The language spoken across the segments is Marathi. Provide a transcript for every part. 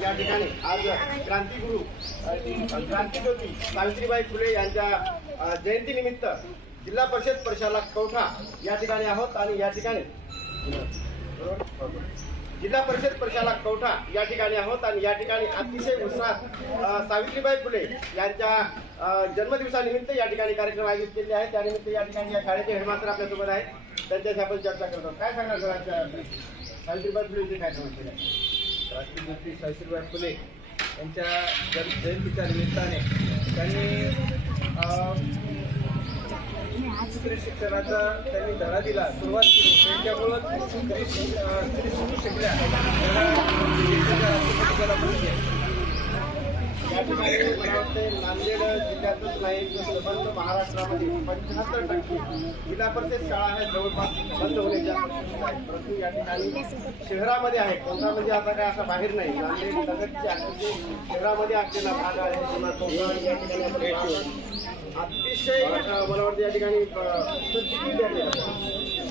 या ठिकाणी आज क्रांतीगुरु क्रांतीज्योती सावित्रीबाई फुले यांच्या जयंतीनिमित्त जिल्हा परिषद परिषाला कवठा या ठिकाणी आहोत आणि या ठिकाणी जिल्हा परिषद परिषाला कवठा या ठिकाणी आहोत आणि या ठिकाणी अतिशय उत्साहात सावित्रीबाई फुले यांच्या जन्मदिवसानिमित्त या ठिकाणी कार्यक्रम आयोजित केले आहेत. त्यानिमित्त या ठिकाणी या शाळेचे हेडमास्टर आपल्यासोबत आहेत. त्यांच्याशी आपण चर्चा करतो काय सांगणार सर सावित्रीबाई फुले काय समस्या आहे? राष्ट्रमंत्री सावित्रीबाई फुले यांच्या जन- जयंतीच्या निमित्ताने त्यांनी स्त्री शिक्षणाचा त्यांनी धडा दिला सुरुवात केली. त्यांच्यामुळं स्त्री शि- अं, स्त्री ठिकाणी मला वाटते नांदेड जिल्ह्यातच नाही संबंध महाराष्ट्रामध्ये पंच्याहत्तर टक्के. जिल्हा परिषद शाळा आहेत जवळपास बंद होण्याच्या परंतु या ठिकाणी शहरामध्ये आहे. कोणता म्हणजे आता काय असा बाहेर नाही. नांदेड नगरची शहरामध्ये असलेला भाग आहे. पुन्हा या ठिकाणी अतिशय मला वाटतं या ठिकाणी?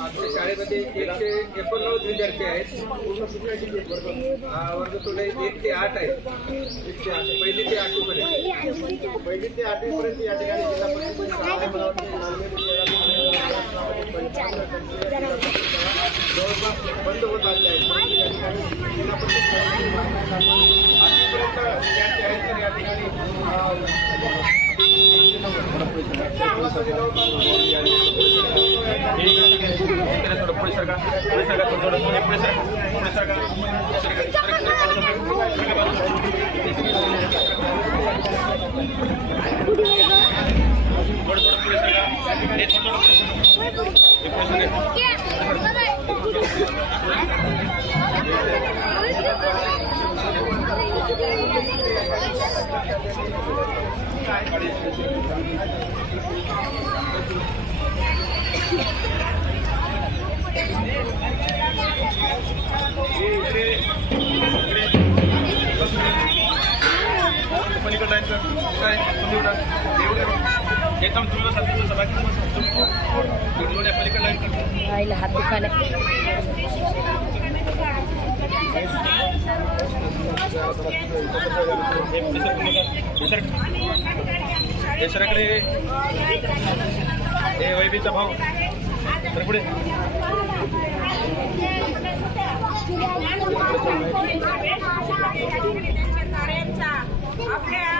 आमच्या शाळेमध्ये एकशे एकोणनव्वद विद्यार्थी आहेत पूर्ण आहेत वर्ग? तुला एक ते आठ आहेत एक ते आठ पहिली ते आठवीपर्यंत पहिली ते आठवीपर्यंत या ठिकाणी जिल्हा परिषद शाळा आहे मला वाटतं नांदेड शहरामध्ये महाराष्ट्रामध्ये पंच्याहत्तर टक्के जिल्हा परिषद शाळा जवळपास बंद होत आलेल्या आहेत परंतु या ठिकाणी जिल्हा परिषद शाळेची मागण्या आपण आठवीपर्यंत विद्यार्थी आहेत तर या ठिकाणी अं, सर्वांमध्ये थोडं पुढे सरका. पुढे सरका थोडं थोडं पुढे सरका. पुढे सरका. थोडं थोडं पुढे सरका. हे थोडं थोडं पुढे सरका. पुढे सरका. आईला हात दुखायला सर तुम्ही हे सर हे तर पुढे. आपल्या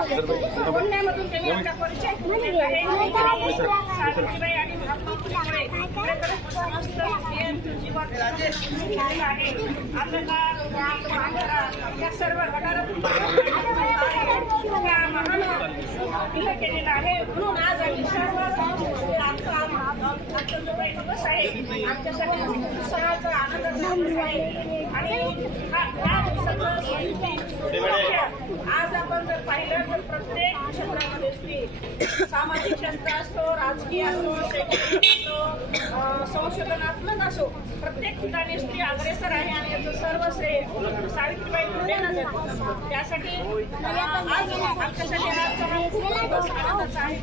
भाऊ त्यांनी परिचय आहे. सावित्रीबाई आणि महात्मा फुलेमुळे आहे. अंधकार, या सर्व गटारातून महान आहे म्हणून आज आम्ही सर्व संस्थे जो दिवस आहे आमच्यासाठी उत्साहाचा आनंदाचा दिवस आहे आणि हा या आज आपण जर पाहिलं तर प्रत्येक क्षेत्रामध्ये स्त्री सामाजिक क्षेत्र असो राजकीय असो शैक्षणिक असो संशोधनात्मक असो प्रत्येक ठिकाणी स्त्री अग्रेसर आहे आणि याचं सर्व श्रेय सावित्रीबाई त्यासाठी आज आमच्यासाठी हा दिवस आनंदाचा